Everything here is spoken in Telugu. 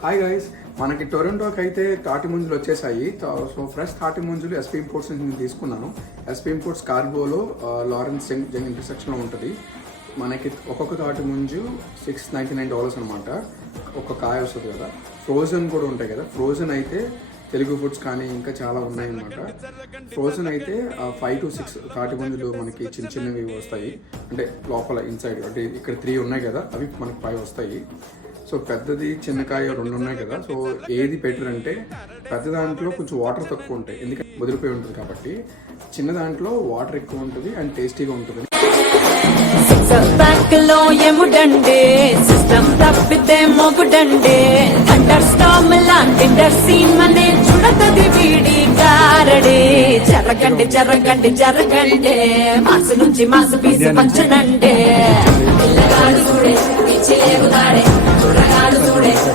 హాయ్ గైస్, మనకి టొరంటోకి అయితే తాటి ముంజులు వచ్చేసాయి. సో ఫ్రెష్ తాటి ముంజులు ఎస్పీ ఇంపోర్ట్స్ నుంచి నేను తీసుకున్నాను. ఎస్పీ ఇంపోర్ట్స్ కార్గోలో లారెన్స్ జంగ్ ఇంటర్సెక్షన్లో ఉంటుంది. మనకి ఒక్కొక్క తాటి ముంజు $699 అనమాట. ఒక కాయ వస్తుంది కదా. ఫ్రోజన్ కూడా ఉంటాయి కదా. ఫ్రోజన్ అయితే తెలుగు ఫుడ్స్ కానీ ఇంకా చాలా ఉన్నాయన్నమాట. ఫ్రోజన్ అయితే 5 to 6 తాటి ముంజులు మనకి చిన్న చిన్నవి వస్తాయి. అంటే లోపల ఇన్సైడ్ అంటే ఇక్కడ 3 ఉన్నాయి కదా, అవి మనకి 5 వస్తాయి. సో పెద్దది చిన్నకాయ 2 ఉన్నాయి కదా. సో ఏది బెటర్ అంటే పెద్ద దాంట్లో కొంచెం వాటర్ తక్కువ ఉంటాయి, ఎందుకంటే ముదిరిపోయి ఉంటుంది కాబట్టి. చిన్న దాంట్లో వాటర్ ఎక్కువ ఉంటుంది అండ్ టేస్టీగా ఉంటుంది. బ్యాంకులో ఎముడండే సిస్టమ్ తప్పితే మొగుడండే అండర్ స్టామ్ లాంటి సీమనే చూడతది వీడి గారడే. జరగండి జరగండి జరగండి, మాసు నుంచి మాసు పీసి పంచనండే. పిల్లగాడు చూడే పిచ్చి లేవుతాడే.